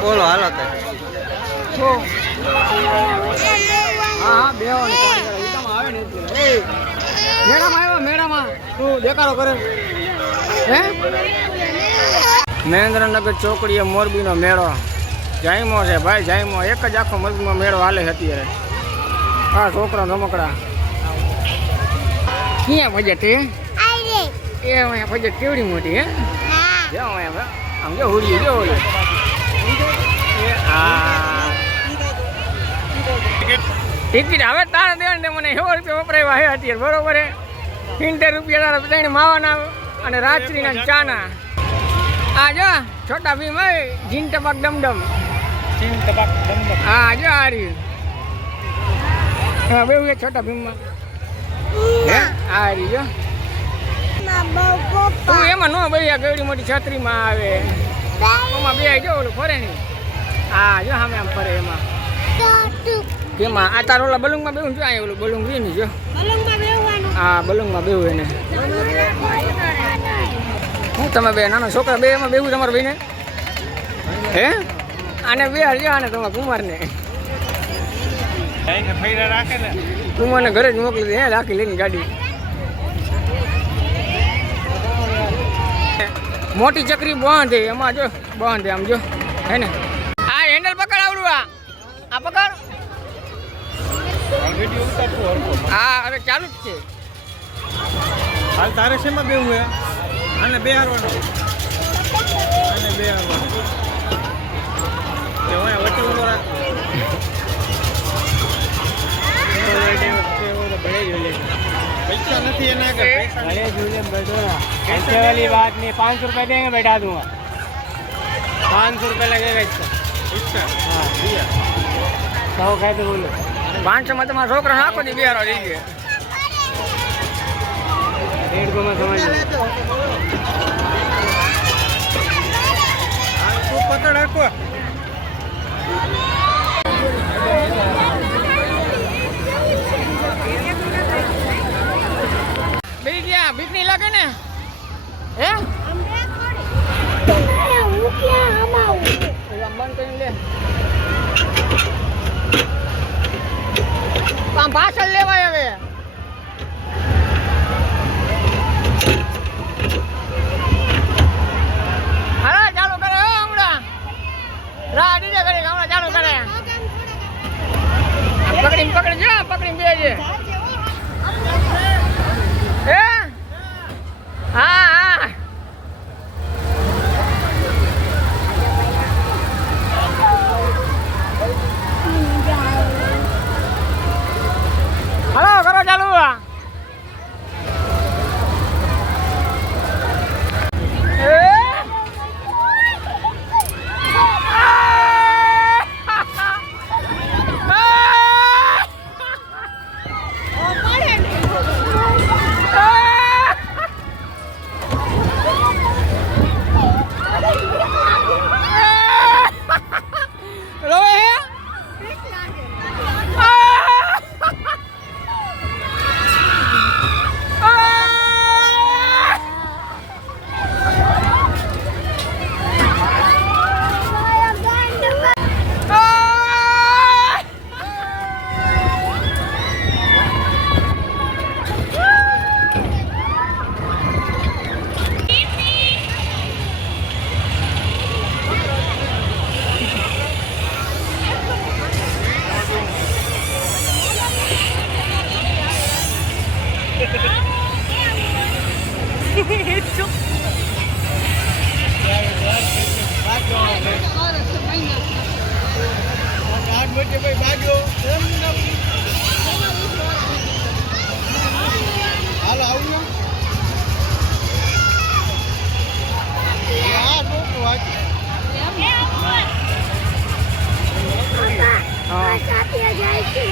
બોલો હાલો તો હા મેળામાં આવ્યો મેળામાં તું દેખાડો કરે હે મહેન્દ્રનગર ચોકડીએ મોરબીનો મેળો જાયમો છે ભાઈ જાયમો એક જ આખો મોરબીમાં મેળો હાલે છે અત્યારે હા છોકરા રમકડા ક્યાં બજેટ એ અહીંયા બજેટ કેવડી મોટી હે જાઓ અહીંયા આમ જો હોડી જો ટિકિટ હવે તારા દેવાને મને 100 રૂપિયા વપરાયા હે અત્યારે બરોબર હે 70 રૂપિયા તારા ત્રણ માવાના અને રાત્રિના ચાના આ જો છોટા ભીમ હે જીન ટપક ડમડમ હા જો આ રહ્યું હા બેવું છોટા ભીમમાં હે આ રહ્યું જો તું એમાં નો ભાઈ ગવડી મોટી છત્રીમાં આવે એમાં બે જો ઓલું ફરે નહીં હા જો સામે આમ ફરે એમાં કેમાં આ તાર ઓલા બલુંગમાં બેવું જો અહીંયા ઓલું બલુંગ રી ની જો હા બલુંગમાં બેવું એને હું તમે બે નાના છોકરા બે એમાં બેવું તમારા ભાઈને હે આને બે જો આને તમારા કુમારને કુમારને ઘરે જ મોકલી દે હે રાખી લઈને ગાડી મોટી ચકરી બાંધે એમાં જો બાંધે આમ જો હે ને આ હેન્ડલ પકડ આવડું આ પકડ હા હવે ચાલુ જ છે હાલ તારે શેમાં બેવું હે આને બે હારવાનું આને બે હારવાનું તે હોય વચ્ચે ઉભો રાખ पैसा नहीं है ना पैसा अरे झूले बैठोरा पैसे वाली बात नहीं 500 रुपए देंगे बैठा दूंगा 500 रुपए लगेगा इसका हाँ दिया 100 कहते बोलो 500 में तुम्हारा छोकरा नाखो दी बिहार रही है रेट को मैं समझ आपको पकड़ रखो બીક નહીં લાગે ને હે આમ પાછળ લેવાય હવે હા ચાલુ કરે હમણાં રાહ દીધે કરી હમણાં ચાલુ કરે પકડીને પકડી બે છે હે હા હા હલો કરો ચાલુ જાય છે